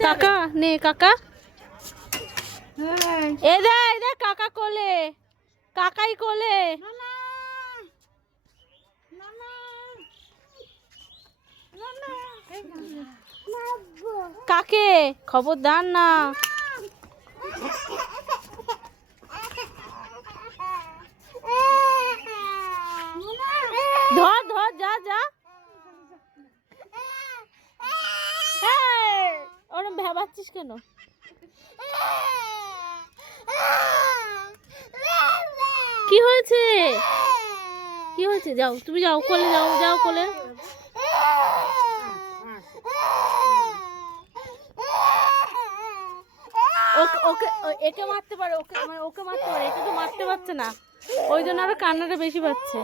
কাকা নে কাকা, এ দে কাকা কোলে, কাকাই কোলে। কাকে খবরদার না। ধর ধর যা যা, ওরম ভেবাচ্ছিস কেন? কি হয়েছে, কি হয়েছে? যাও তুমি যাও কোলে, যাও যাও কোলে। ওকে ওকে একে মারতে পারে, ওকে মানে ওকে মারতে পারে, একে তো মারতে পারছে না, ওই জন্য আরো কান্নাটা বেশি পাচ্ছে।